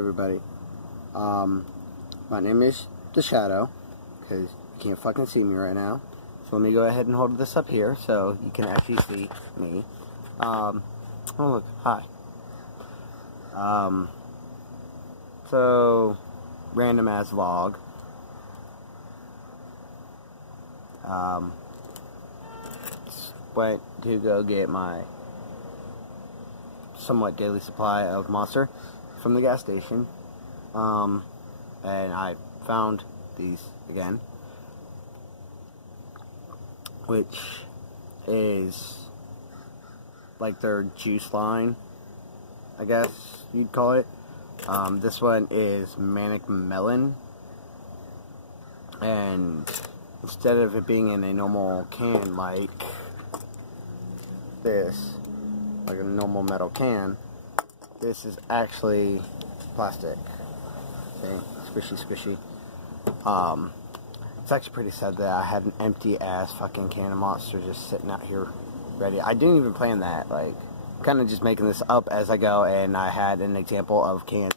everybody. My name is The Shadow, because you can't fucking see me right now. So let me go ahead and hold this up here so you can actually see me. Oh look, hi. So, random ass vlog. Just went to go get my somewhat daily supply of Monster from the gas station. And I found these again, which is like their juice line, I guess you'd call it. This one is Manic Melon, and instead of it being in a normal can like this, like a normal metal can, this is actually plastic. See? Squishy. It's actually pretty sad that I had an empty ass fucking can of Monster just sitting out here ready. I didn't even plan that, like, kind of just making this up as I go, and I had an example of can.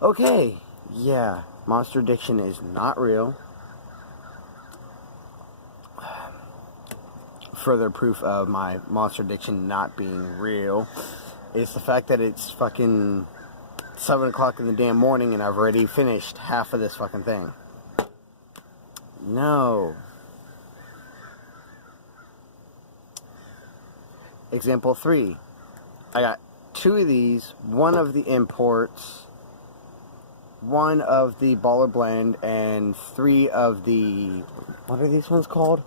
Okay, yeah, Monster addiction is not real. Further proof of my Monster addiction not being real is the fact that it's fucking 7 o'clock in the damn morning and I've already finished half of this fucking thing. No. Example 3. I got 2 of these, 1 of the imports, 1 of the Baller Blend, and 3 of the, what are these ones called?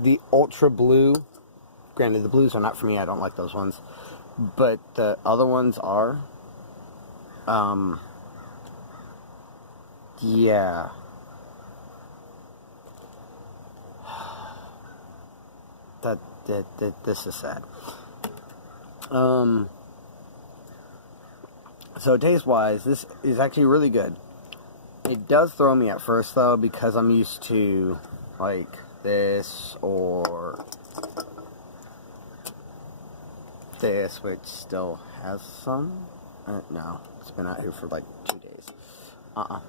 The Ultra Blue. Granted, the blues are not for me, I don't like those ones. But the other ones are. Yeah. This is sad. So taste-wise, this is actually really good. It does throw me at first, though, because I'm used to, like, this or this, which still has some. No, it's been out here for like 2 days. But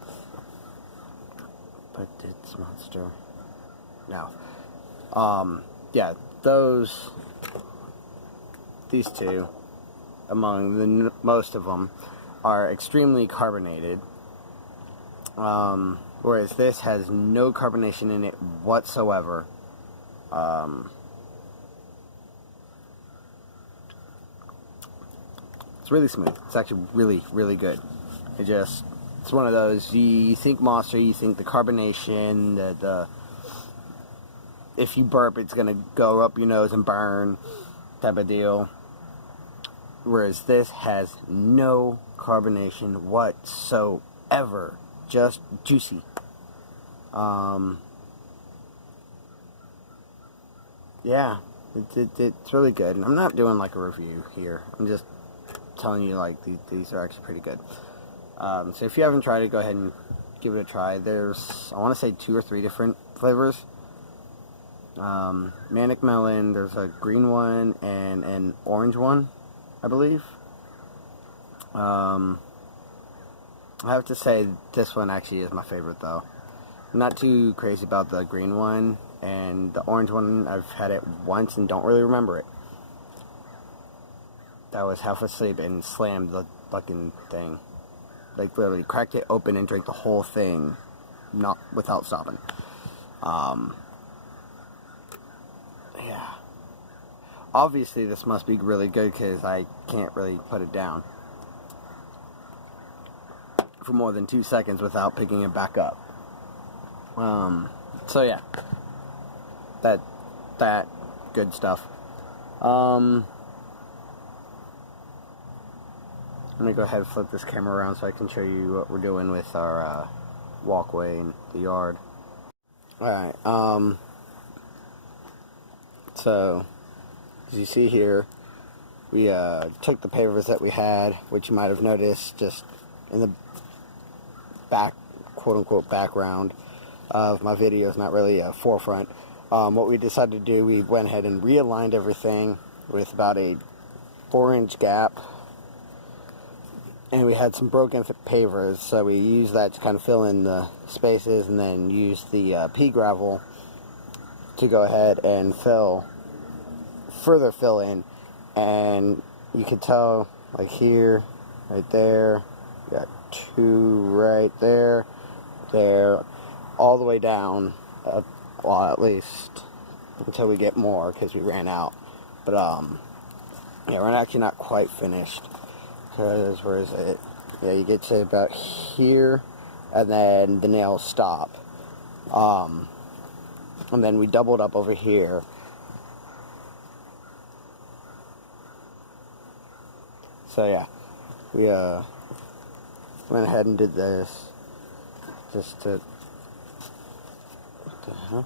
it's Monster. No. Yeah, these 2, among the most of them, are extremely carbonated. Whereas this has no carbonation in it whatsoever. It's really smooth. It's actually really, really good. It's one of those, you think Monster, you think the carbonation, the if you burp, it's gonna go up your nose and burn type of deal. Whereas this has no carbonation whatsoever. Just juicy. Yeah, it's really good. And I'm not doing like a review here. I'm just telling you, like, these are actually pretty good. So if you haven't tried it, go ahead and give it a try. There's, I want to say 2 or 3 different flavors. Manic Melon, there's a green one and an orange one, I believe. I have to say this one actually is my favorite, though. I'm not too crazy about the green one, and the orange one, I've had it once and don't really remember it. I was half asleep and slammed the fucking thing. Like, literally cracked it open and drank the whole thing, not without stopping. Yeah. Obviously, this must be really good because I can't really put it down for more than 2 seconds without picking it back up. So yeah, that good stuff. Let me go ahead and flip this camera around so I can show you what we're doing with our walkway in the yard. Alright, so as you see here, we took the pavers that we had, which you might have noticed just in the back, quote-unquote background of my videos, not really a forefront. What we decided to do, we went ahead and realigned everything with about a 4-inch gap and we had some broken pavers, so we used that to kind of fill in the spaces, and then use the pea gravel to go ahead and further fill in. And you can tell, like here, right there, we got 2 right there, all the way down, well, at least until we get more, because we ran out. But yeah, we're actually not quite finished, because where is it? Yeah, you get to about here, and then the nails stop. And then we doubled up over here. So yeah, we went ahead and did this just to. What the hell?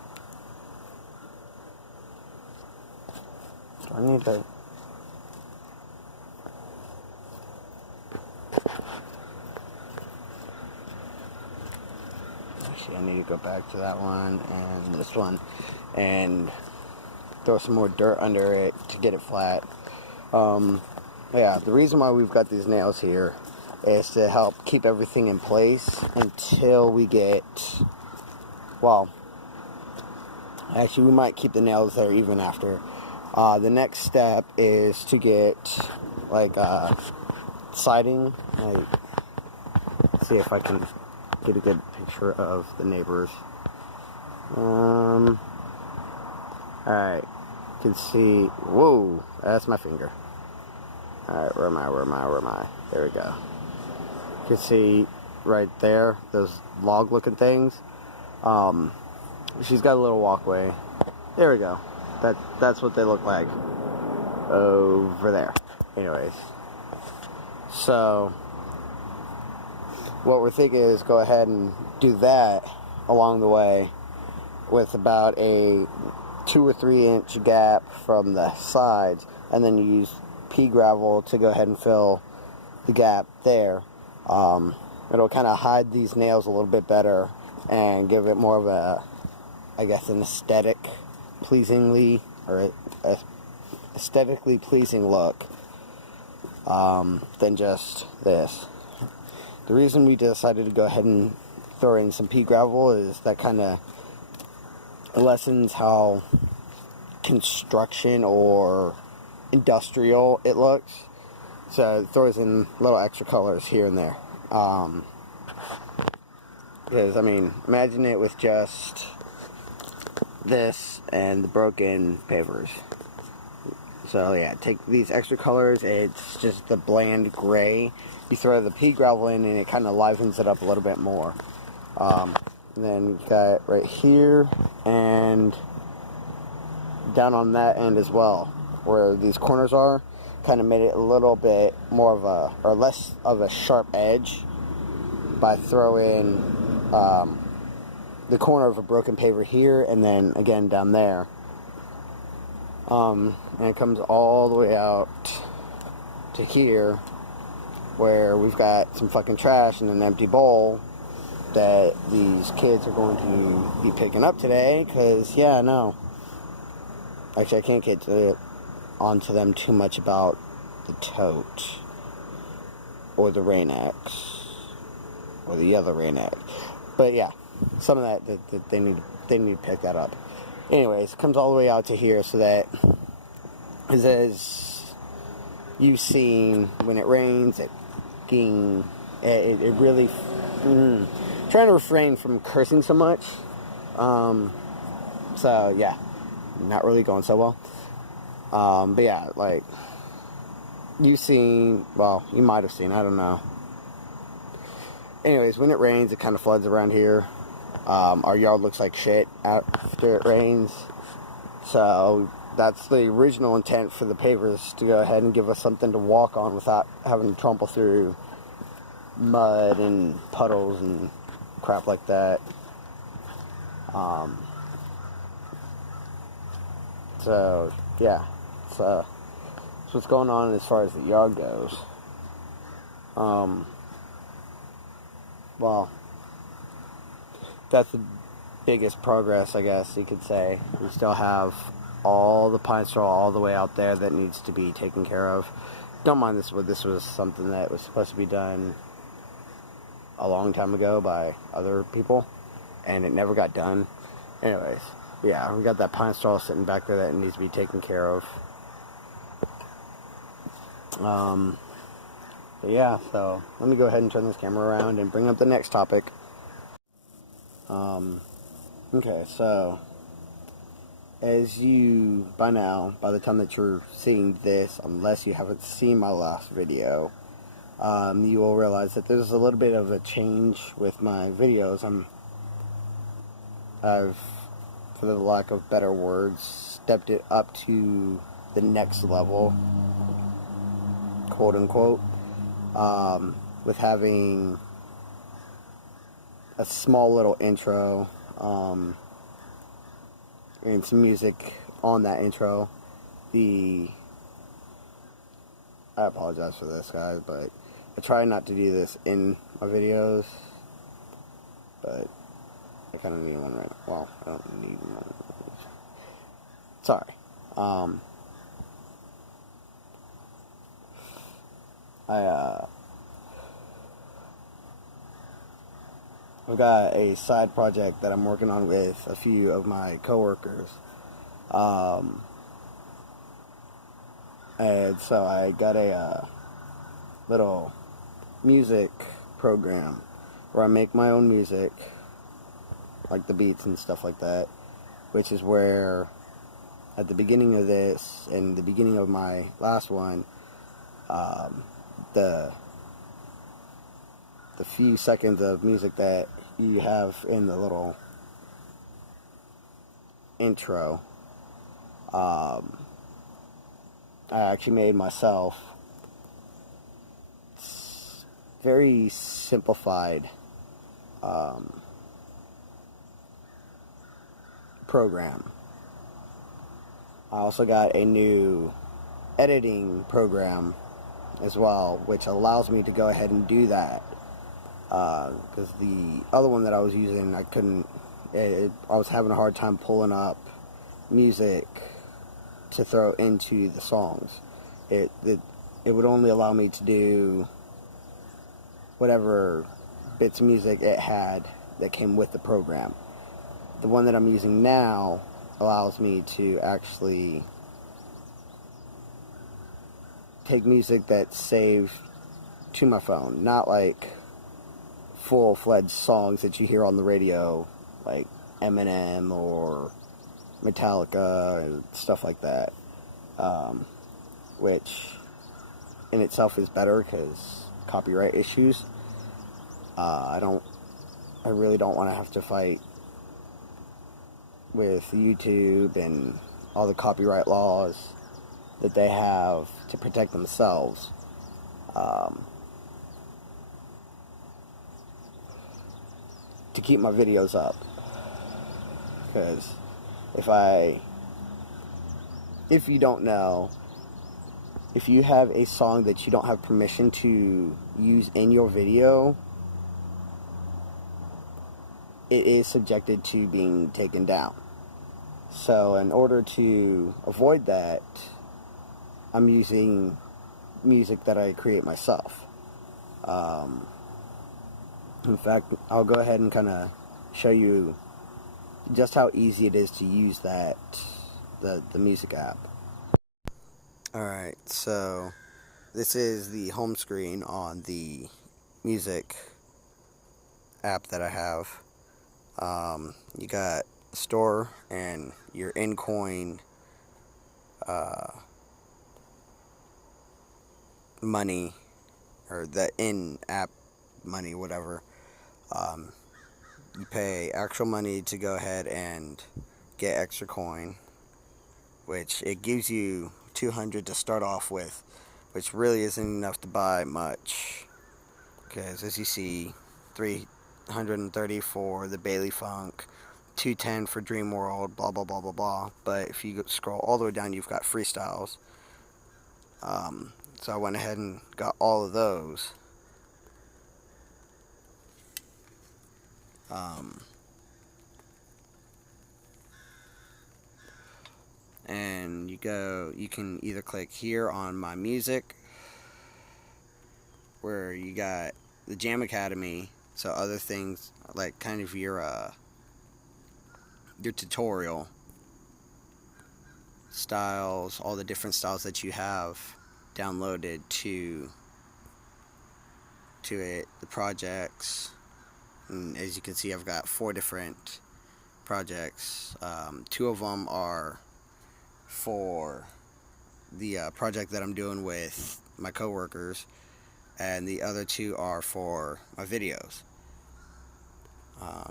Do I need to? Actually, I need to go back to that one and this one and throw some more dirt under it to get it flat. Yeah, the reason why we've got these nails here is to help keep everything in place until we get, well, actually we might keep the nails there even after. The next step is to get like siding. Let's see if I can get a good picture of the neighbors. Alright, you can see, whoa, that's my finger. Alright, where am I? There we go. You can see right there, those log looking things. She's got a little walkway. There we go. That's what they look like over there. Anyways, so what we're thinking is go ahead and do that along the way with about a 2 or 3 inch gap from the sides, and then you use pea gravel to go ahead and fill the gap there. It'll kind of hide these nails a little bit better and give it more of a, I guess, an aesthetically pleasing look than just this. The reason we decided to go ahead and throw in some pea gravel is that kind of lessens how construction or industrial it looks. So it throws in little extra colors here and there. Because, I mean, imagine it with just this and the broken pavers. So yeah, take these extra colors, it's just the bland gray. You throw the pea gravel in and it kind of livens it up a little bit more. And then you've got right here and down on that end as well, where these corners are, kind of made it a little bit more of a, or less of a sharp edge by throwing the corner of a broken paver here and then again down there. And it comes all the way out to here where we've got some fucking trash and an empty bowl that these kids are going to be picking up today, because yeah, no, actually I can't get onto them too much about the tote or the Rain-X or the other Rain-X, but yeah, some of that they need to pick that up. Anyways, it comes all the way out to here, so that as you've seen, when it rains, it really trying to refrain from cursing so much. So yeah, not really going so well. But yeah, like you've seen, well, you might have seen, I don't know. Anyways, when it rains, it kind of floods around here. Our yard looks like shit after it rains. So that's the original intent for the pavers, to go ahead and give us something to walk on without having to trample through mud and puddles and crap like that. So yeah, so that's what's going on as far as the yard goes. Well, that's the biggest progress, I guess you could say. We still have all the pine straw all the way out there that needs to be taken care of, don't mind this, but this was something that was supposed to be done a long time ago by other people, and it never got done. Anyways, yeah, we got that pine straw sitting back there that needs to be taken care of. But yeah, so let me go ahead and turn this camera around and bring up the next topic. Okay, so as you, by the time that you're seeing this, unless you haven't seen my last video, you will realize that there's a little bit of a change with my videos. I've, for the lack of better words, stepped it up to the next level, quote unquote, with having a small little intro, and some music on that intro. I apologize for this, guys, but I try not to do this in my videos, but I kind of need one right now. Well, I don't need one. Sorry. I've got a side project that I'm working on with a few of my coworkers. And so I got a little music program where I make my own music, like the beats and stuff like that, which is where at the beginning of this and the beginning of my last one, the few seconds of music that you have in the little intro, I actually made myself. It's very simplified program. I also got a new editing program as well, which allows me to go ahead and do that. Because the other one that I was using, I was having a hard time pulling up music to throw into the songs. It would only allow me to do whatever bits of music it had that came with the program. The one that I'm using now allows me to actually take music that's saved to my phone, not like full-fledged songs that you hear on the radio, like Eminem or Metallica and stuff like that, which in itself is better because copyright issues. I really don't want to have to fight with YouTube and all the copyright laws that they have to protect themselves. To keep my videos up, because if you don't know, if you have a song that you don't have permission to use in your video, it is subjected to being taken down. So in order to avoid that, I'm using music that I create myself. In fact, I'll go ahead and kind of show you just how easy it is to use the music app. Alright, so this is the home screen on the music app that I have. You got store and your in-coin money, or the in-app money, whatever. You pay actual money to go ahead and get extra coin, which it gives you 200 to start off with, which really isn't enough to buy much, because as you see, 330 for the Bailey Funk, 210 for Dream World, blah blah blah blah blah. But if you scroll all the way down, you've got freestyles. So I went ahead and got all of those. And you can either click here on my music, where you got the Jam Academy, so other things like kind of your tutorial styles, all the different styles that you have downloaded to it, the projects. And as you can see, I've got 4 different projects. 2 of them are for the project that I'm doing with my coworkers, and the other 2 are for my videos,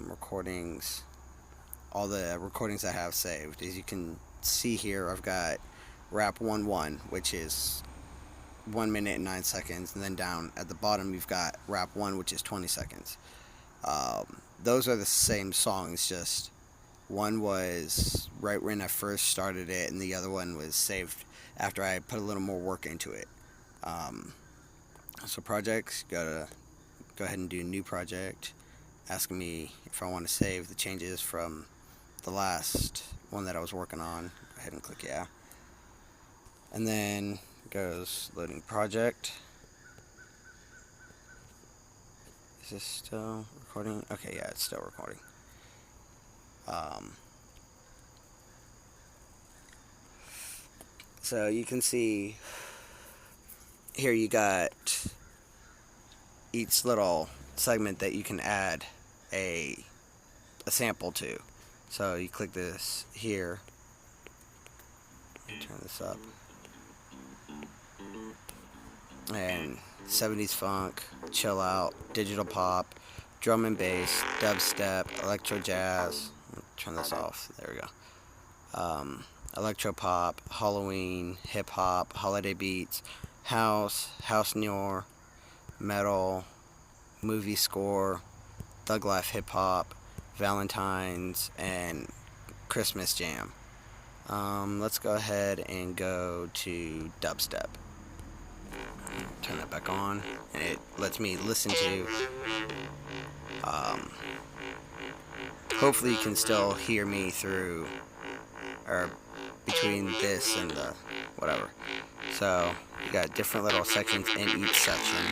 recordings, all the recordings I have saved. As you can see here, I've got Rap 1-1, which is 1 minute and 9 seconds, and then down at the bottom you've got Rap 1, which is 20 seconds. Those are the same songs, just one was right when I first started it, and the other one was saved after I put a little more work into it. So projects, go ahead and do new project, asking me if I want to save the changes from the last one that I was working on. Go ahead and click yeah. And then goes loading project. Is this still recording? Okay, yeah, it's still recording. So you can see here you got each little segment that you can add a sample to. So you click this here. Turn this up. And 70s funk, chill out, digital pop, drum and bass, dubstep, electro jazz. Turn this off. There we go. Electro pop, Halloween, hip hop, holiday beats, house noir, metal, movie score, thug life hip hop, Valentine's, and Christmas jam. Let's go ahead and go to dubstep. Turn that back on, and it lets me listen to. Hopefully you can still hear me through, or between this and the whatever. So you got different little sections in each section.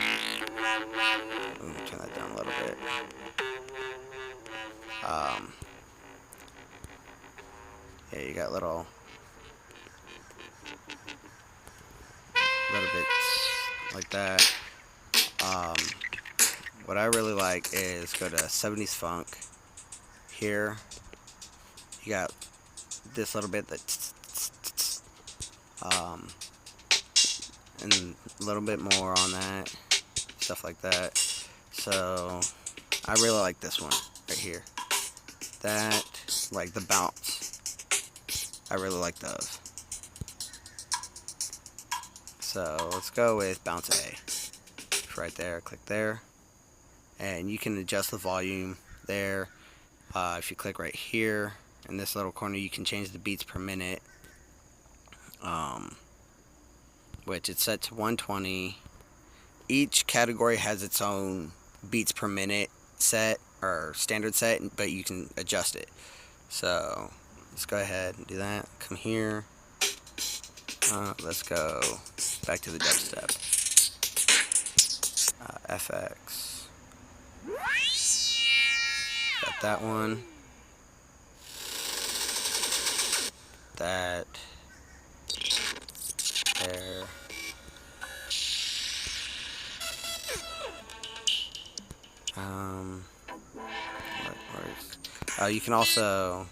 Let me turn that down a little bit. Yeah, you got little bits like that. What I really like is go to 70s funk. Here you got this little bit that and a little bit more on that, stuff like that. So I really like this one right here. That, like the bounce, I really like those. So let's go with bounce A. Right there, click there, and you can adjust the volume there. If you click right here in this little corner, you can change the beats per minute, which it's set to 120. Each category has its own beats per minute set or standard set, but you can adjust it. So let's go ahead and do that. Come here. Let's go back to the dubstep. FX. Got that one. That. There. You can also.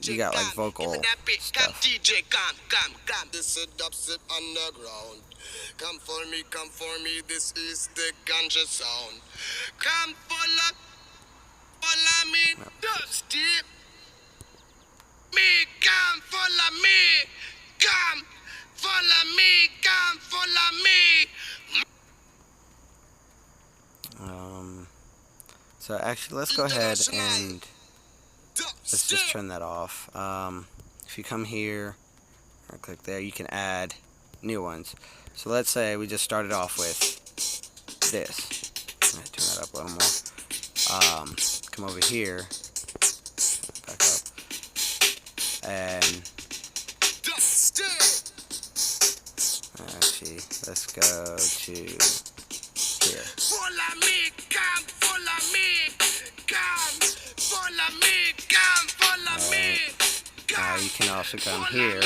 You got like vocal stuff. This is dubstep underground. Come for me, this is the ganja sound. Come follow me, dubstep. Me, come follow me. Come follow me, come follow me. So actually, let's go ahead and let's just turn that off. If you come here or click there, you can add new ones. So let's say we just started off with this. I'm gonna turn that up a little more. Come over here, back up, and actually, let's go to here. Follow me, come follow me. Come follow me, come follow me. You can also come here.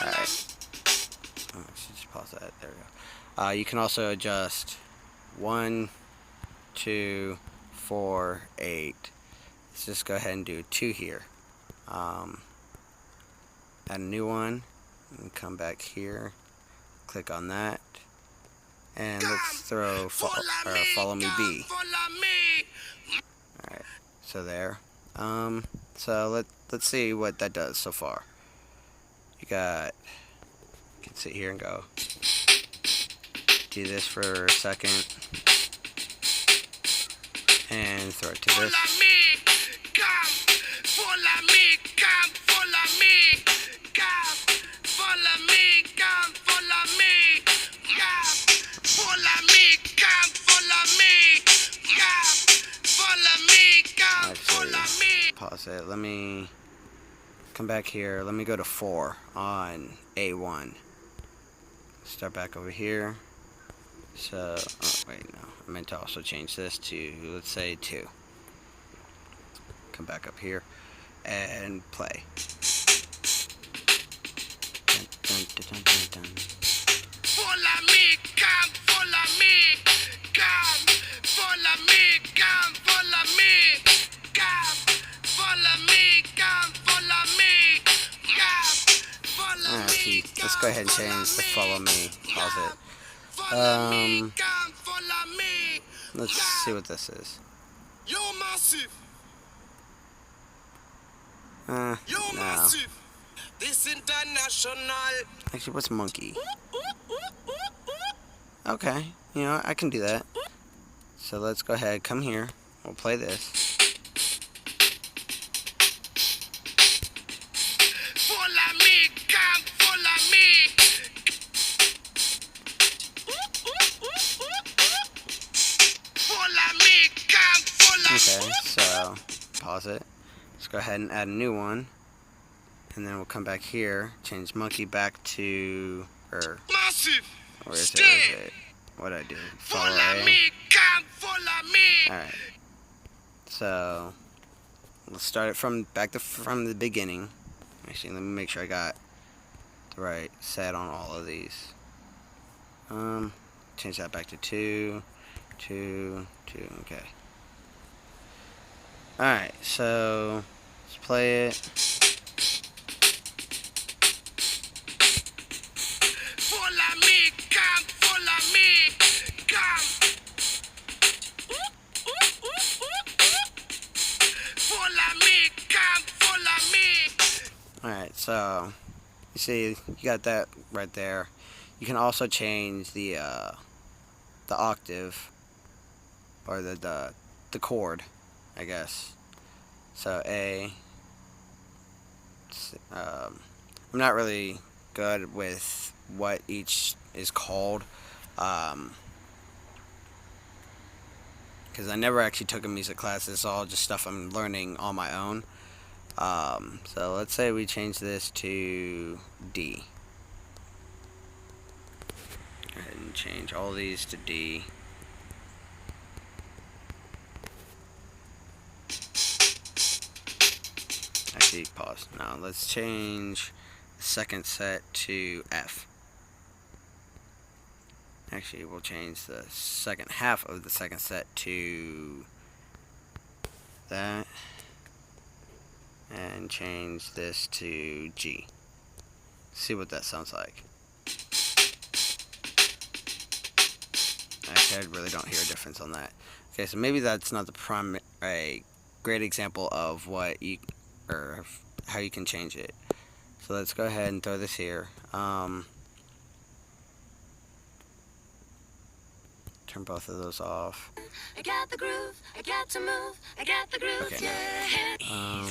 Alright. Oh, I should just pause that. There we go. You can also adjust 1, 2, 4, 8. Let's just go ahead and do 2 here. Add a new one. And come back here. Click on that. And let's throw follow me B. Alright. So there. So let's see what that does so far. You can sit here and go. Do this for a second. And throw it to this. Follow me, come, follow me, come, follow me, come, follow me, come, follow me, come, follow me, come, follow me, come, follow me, come, follow me. Pause it. Let me come back here. Let me go to 4 on A1. Start back over here. So, oh wait, no. I meant to also change this to, let's say, 2. Come back up here and play. Dun, dun, dun, dun, dun. Follow me, come, follow me, come, follow me, come, follow me, come, follow me, come, follow me, come, follow Alright, me. let's go ahead and change the follow me. Pause it. Follow me, come, follow me. Let's see what this is. You massive, you No. massive. This international. Actually, what's monkey? Okay, you know, I can do that. So let's go ahead, come here. We'll play this. Follow me, come, follow me. Follow me, come, follow Okay, so pause it. Let's go ahead and add a new one. And then we'll come back here, change monkey back to, massive. where is it? Where is it? What did I do? Follow Follow A. me, come, follow me. Alright. So let's start it from the beginning. Actually, let me make sure I got the right set on all of these. Change that back to 2, 2, 2. Okay. Alright, so let's play it. Follow me, come, follow me, come. Follow me, come, follow me. Alright, so you see you got that right there. You can also change the octave or the chord, I guess. So A. I'm not really good with what each is called, because I never actually took a music class. It's all just stuff I'm learning on my own. So let's say we change this to D. Go ahead and change all these to D. Actually, pause. Now let's change the second set to F. Actually, we'll change the second half of the second set to that. And change this to G. See what that sounds like. Actually, I really don't hear a difference on that. Okay, so maybe that's not a great example of what you, or how you can change it. So let's go ahead and throw this here. Turn both of those off. I got the groove, I got to move, I got the groove, Okay, yeah.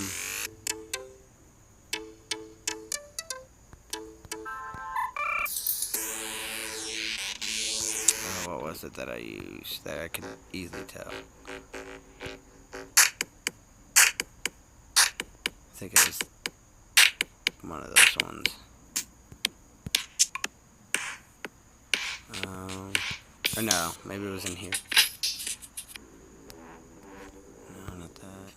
What was it that I used that I could easily tell? I think it was one of those ones. Or no, maybe it was in here. No, not that.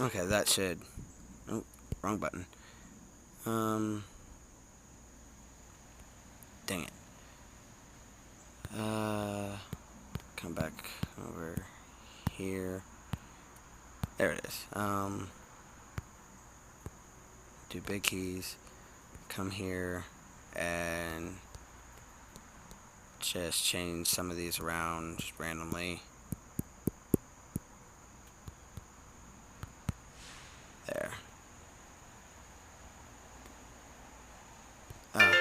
Okay, that should... Oh, wrong button. Dang it. Come back over here. There it is. Do big keys. Come here and just change some of these around just randomly. There. Oh.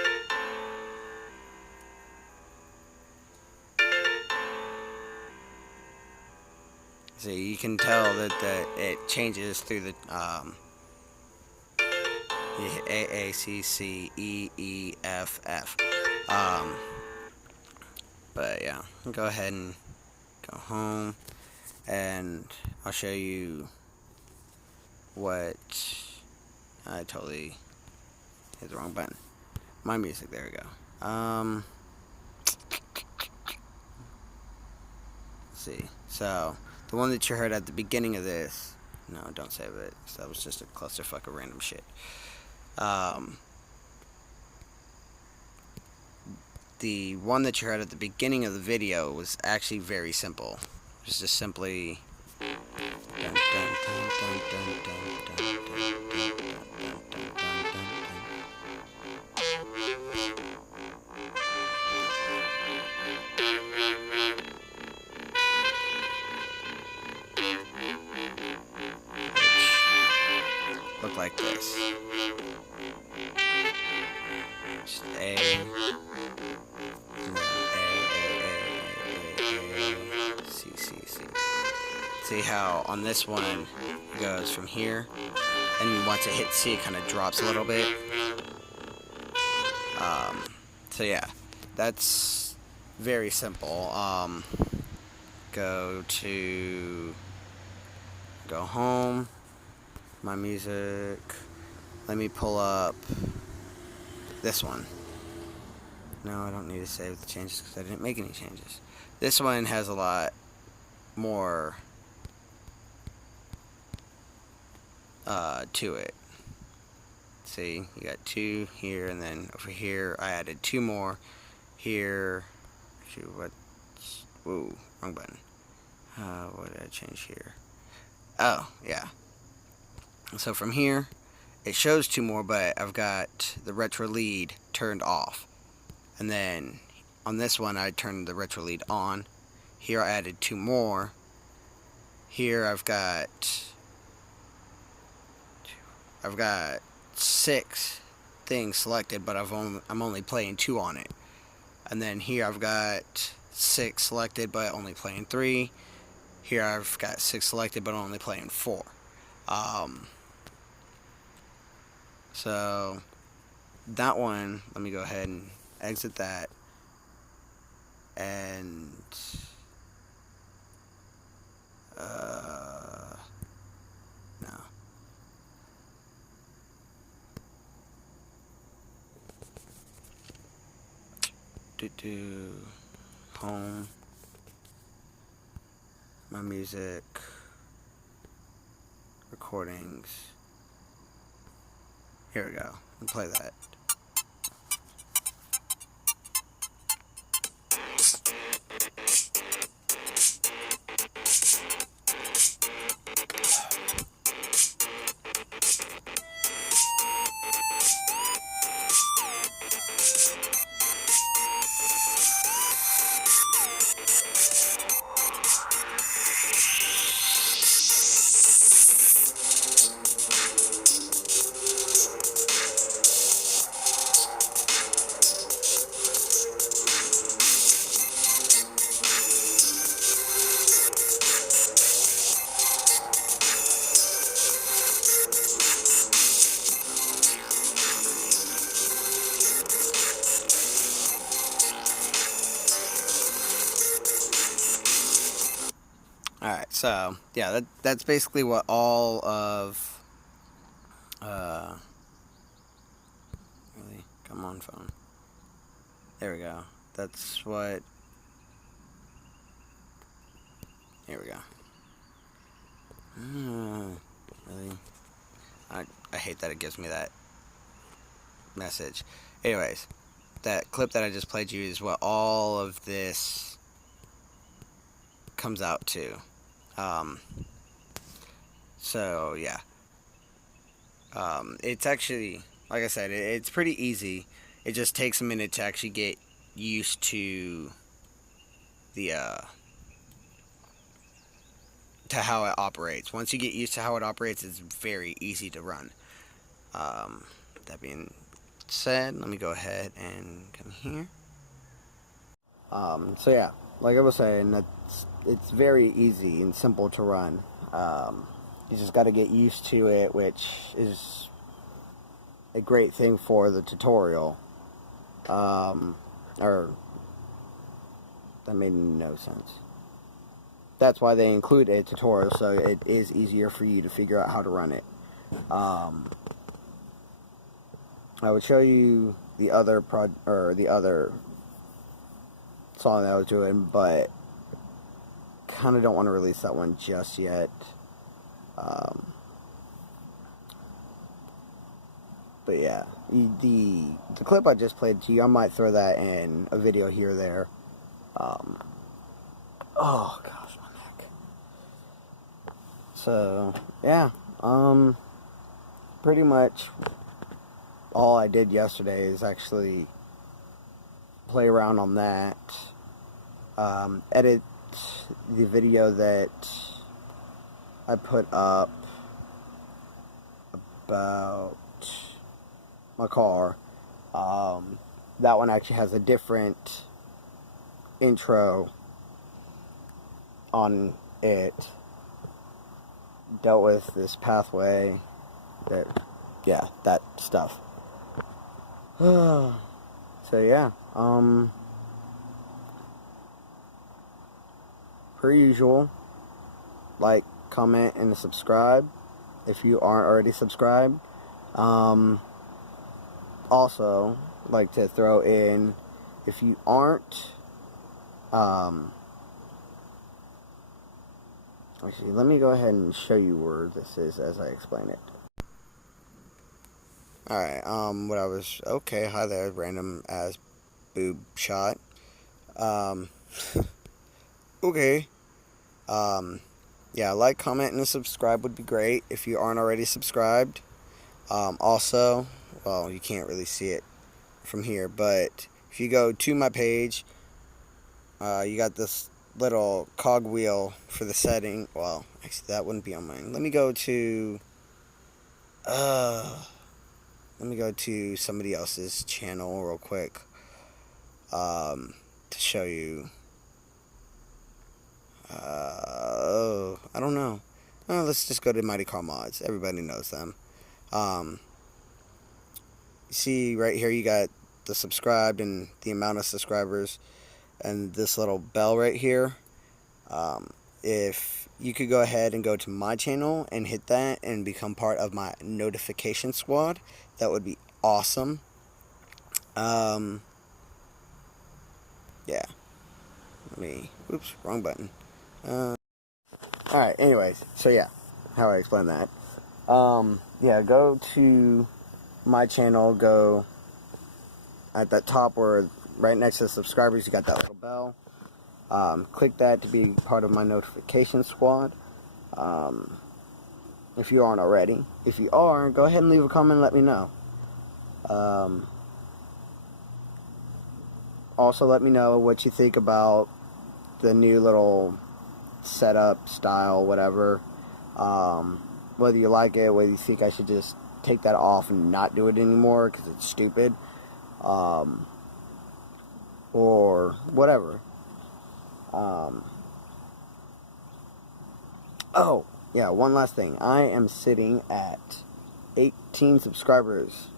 So you can tell that it changes through the A, A, C, C, E, E, F, F. But yeah, I'll go ahead and go home, and I'll show you what I totally hit the wrong button. My music, there we go. Let's see. So the one that you heard at the beginning of this, no, don't save it. So that was just a clusterfuck of random shit. The one that you heard at the beginning of the video was actually very simple. It was just simply look like this. Just A, C, C, C. See how on this one it goes from here, and once it hits C, it kind of drops a little bit. So yeah, that's very simple. Go home, my music. Let me pull up this one. No, I don't need to save the changes because I didn't make any changes. This one has a lot more to it. See, you got 2 here, and then over here I added 2 more. Here, actually, whoa, wrong button. What did I change here? Oh, yeah. So from here, it shows 2 more, but I've got the retro lead turned off. And then on this one, I turned the retro lead on. Here I added 2 more. Here I've got 6 things selected, but I'm only playing 2 on it. And then here I've got 6 selected, but only playing 3. Here I've got 6 selected, but only playing 4. So that one, let me go ahead and exit that, and no. Home, my music, recordings. Here we go. Let's play that. Alright, so, yeah, that's basically what all of, really, come on, phone. There we go. That's what, here we go. Really? I hate that it gives me that message. Anyways, that clip that I just played you is what all of this comes out to. So yeah, it's actually, like I said, it's pretty easy. It just takes a minute to actually get used to the to how it operates. Once you get used to how it operates, it's very easy to run. That being said, let me go ahead and come here. So yeah, like I was saying, it's very easy and simple to run. You just got to get used to it, which is a great thing for the tutorial. Or that made no sense. That's why they include a tutorial, so it is easier for you to figure out how to run it. I would show you the other song that I was doing, but kind of don't want to release that one just yet. But yeah, the clip I just played to you, I might throw that in a video here or there. Oh gosh, my neck. So yeah, pretty much all I did yesterday is actually play around on that, edit the video that I put up about my car. That one actually has a different intro on it. Dealt with this pathway, that stuff. So yeah, per usual, like, comment, and subscribe if you aren't already subscribed. Also, like to throw in, if you aren't, actually, let me go ahead and show you where this is as I explain it. Alright, okay, hi there, random ass boob shot. Okay. Yeah, like, comment, and subscribe would be great if you aren't already subscribed. Also, well, you can't really see it from here, but if you go to my page, you got this little cogwheel for the setting. Well, actually, that wouldn't be on mine. Let me go to somebody else's channel real quick, to show you. I don't know. Let's just go to Mighty Car Mods. Everybody knows them. See right here, you got the subscribed and the amount of subscribers, and this little bell right here. If you could go ahead and go to my channel and hit that and become part of my notification squad, that would be awesome. Yeah. Oops, wrong button. Alright, anyways, so yeah, how I explain that. Yeah, go to my channel, go at the top where, right next to the subscribers, you got that little bell. Click that to be part of my notification squad, if you aren't already. If you are, go ahead and leave a comment and let me know. Also, let me know what you think about the new little setup style, whatever. Whether you like it, whether you think I should just take that off and not do it anymore because it's stupid, or whatever. Oh, yeah, one last thing. I am sitting at 18 subscribers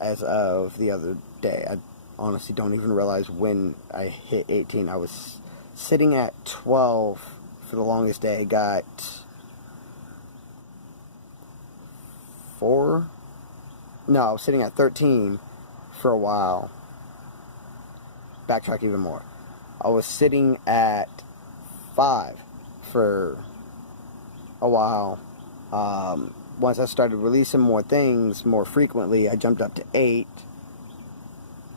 as of the other day. I honestly don't even realize when I hit 18. I was sitting at 12 for the longest day. Got 4. No, I was sitting at 13 for a while. Backtrack even more. I was sitting at 5 for a while. Once I started releasing more things more frequently, I jumped up to 8.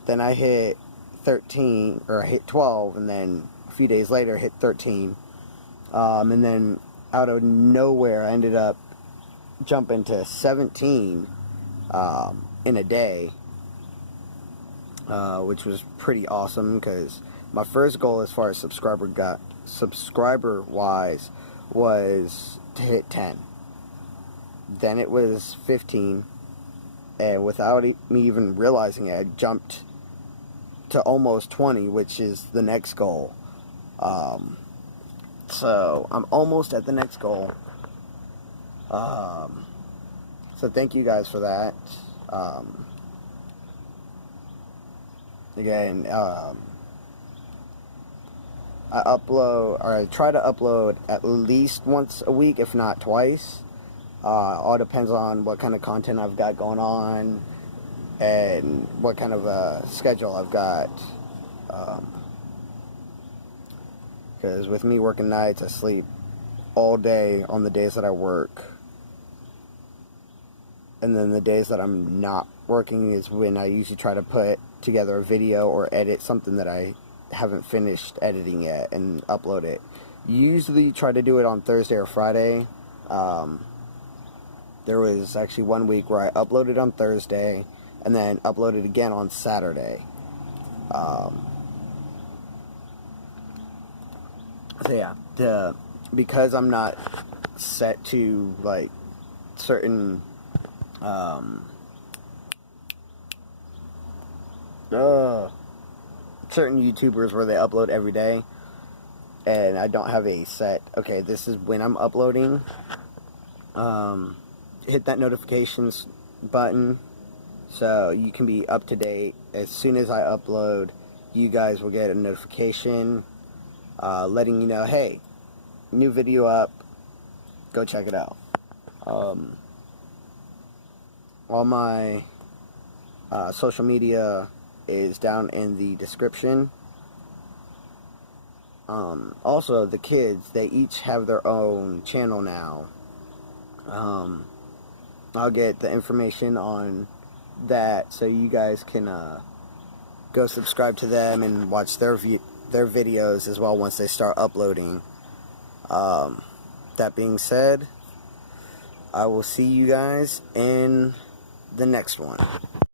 Then I hit 13, or I hit 12, and then a few days later hit 13. And then out of nowhere, I ended up jumping to 17 in a day, which was pretty awesome, because my first goal as far as subscriber-wise was to hit 10. Then it was 15, and without me even realizing it, I jumped to almost 20, which is the next goal. So I'm almost at the next goal. So thank you guys for that. Again, I try to upload at least once a week, if not twice. All depends on what kind of content I've got going on and what kind of schedule I've got. Because with me working nights, I sleep all day on the days that I work. And then the days that I'm not working is when I usually try to put together a video or edit something that I haven't finished editing yet and upload it. Usually try to do it on Thursday or Friday. There was actually one week where I uploaded on Thursday and then uploaded again on Saturday. So yeah, because I'm not set to like certain certain YouTubers where they upload every day, and I don't have a set, okay, this is when I'm uploading. Hit that notifications button so you can be up to date. As soon as I upload, you guys will get a notification letting you know, hey, new video up, go check it out. All my social media is down in the description. Also, the kids, they each have their own channel now. I'll get the information on that so you guys can go subscribe to them and watch their videos as well once they start uploading. That being said, I will see you guys in the next one.